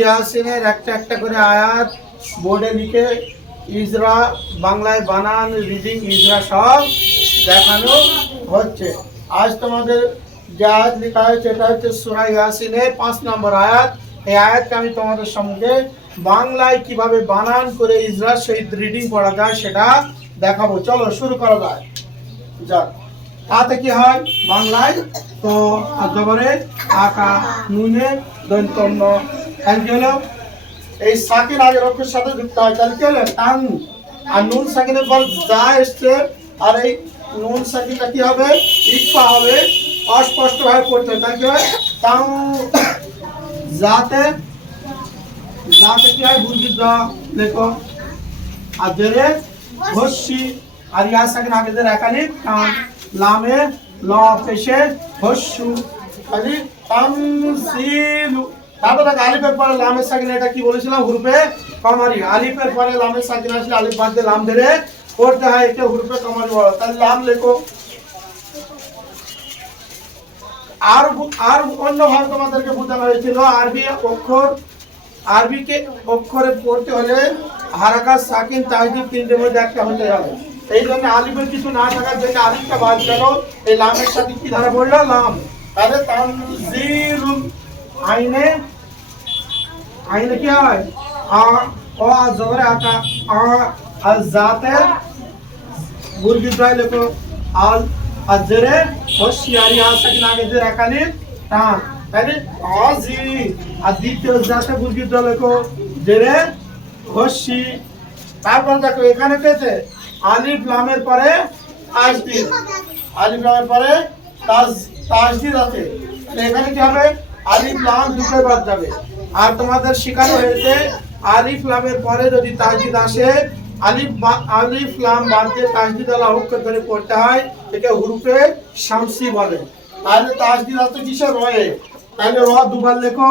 ইয়াসিনের একটা একটা করে আয়াত বোর্ডে লিখে ইজরা, বাংলায় বানান, রিডিং, ইজরা সব দেখানো হচ্ছে। আজ তোমাদের যে আয়াত লেখা হয়েছে, এটা হচ্ছে সূরা ইয়াসিনের পাঁচ নম্বর আয়াত। এই আয়াতকে আমি তোমাদের সঙ্গে বাংলায় কীভাবে বানান করে ইজরা সহিত রিডিং করা যায় সেটা দেখাবো। চলো শুরু করা যায়। যাক। তাতে কি হয়? বাংলায় তো জবরে আকা নুনে ইউ হলো এই সাকিন আগের অক্ষরের সাথে যুক্ত হয়, তাহলে কি হলো? টান। আর নুন সাকিনের পর যা এসছে, আর এই নুন সাকিনটা কি হবে? ইকফা হবে। অস্পষ্ট ভাবে পড়তে হবে তাহলে কি হয়? তাও যাতে যাতে কি হয়? বুঝি দ লেখো। আর জেরে হস্যি আর ইয়া সাকিন আগে যে একালি টান। লামে ল পেশে খালি তামসিলু তারপর আলিফের পরে লামের সাকিন এটা কি বলেছিলাম কমারি। আলিফের পরে লামের সাকিন আসলে আলিফ বাদ দিয়ে লাম ধরে পড়তে হয় এটা কমারি তাহলে লাম লেখো। আর আর অন্য ভাবে তোমাদেরকে বোঝানো হয়েছিল, আরবি অক্ষর আরবিকে অক্ষরে পড়তে হলে হারাকাত, সাকিন তাজদিদ তিনটের মধ্যে একটা হতে হবে। এই জন্য আলিফের কিছু না থাকার জন্য আলিফটা বাদ গেল। এই লামের সাথে কি ধারা পড়ল লাম। তাহলে আইনে আইনে কি হয়? আ জবরে আ জাতে মুরগি দ্রয় লেখো, আল আর জেরে হোশিয়ারি আর সাকিন আগে যে রাখালি টান তাহলে আর দ্বিতীয় জাতে মুরগি দ্রয় লেখো, জেরে, হোশি। তারপর দেখো এখানে পেয়েছে আলিফ লামের পরে তাজদিদ আলিফ লামের পরে তাজ তাজদিদ আছে। এখানে কি হবে? আলিফ লাম দুটো বাদ যাবে। আর তোমাদের শেখানো হয়েছে আলিফ লামের পরে যদি তাজদিদ আসে আলিফ আলিফ লাম বাদ দিয়ে তাজদিদ আলা অক্ষর ধরে পড়তে হয় এটা হুরুফে শামসি বলে। তাহলে তাজদিদ আছে কিসে রয়ে? তাহলে র দুবার লেখো।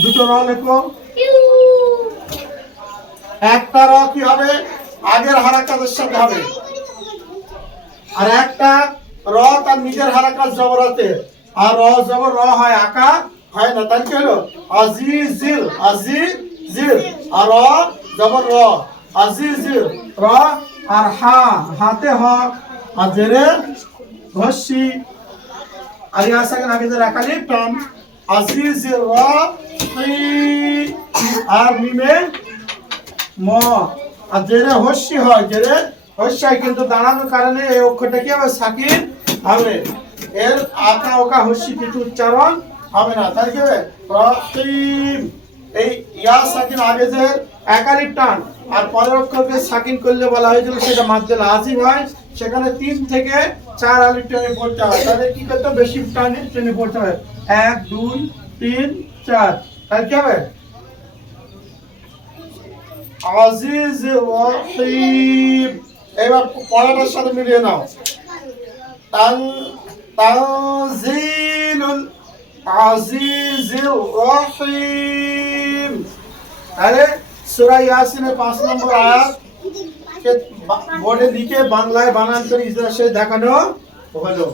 দুটো র লেখো। একটা র কি হবে? আগের হারাকাতের সাথে হবে। আর একটা র তার নিজের হারাকাত জবরাতে। আর র জবর র হয় আকা, হয় না তার কি হলো? আজিজিল আজিজিল। আর র জবর র। আজিজিল, র আর হা, হাতে হ। আর জেরে ঘষি। আর ইয়া সাকেন আগে যে রাখালি টম আজিজিল, র আর মিমে ম। আর জেরে হস্যি হয়, জেরে হস্যি হয় কিন্তু দাঁড়ানোর কারণে এই অক্ষরটা কি হবে? সাকিন হবে। এর আকা ওকা হস্যি কিছু উচ্চারণ হবে না। তাই কি হবে? এই ইয়া সাকিন আগে যে একালিপ টান আর পরের অক্ষরকে সাকিন করলে বলা হয়েছিল সেটা মাধ্যে লাজিম হয়। সেখানে তিন থেকে চার আলিপ টেনে পড়তে হয়। তাহলে কি করতে? বেশি টানে টেনে পড়তে হবে এক, দুই, তিন, চার। তাই কি হবে? আজিজ রহিম এবার পড়াটার সাথে মিলিয়ে নাও। তান তানজিলুল আজিজির রহিম তাহলে সূরা ইয়াসিনের পাঁচ নম্বর আয়াত। বোর্ডে লিখে বাংলায় বানান করে ইসরা দেখানো হলো।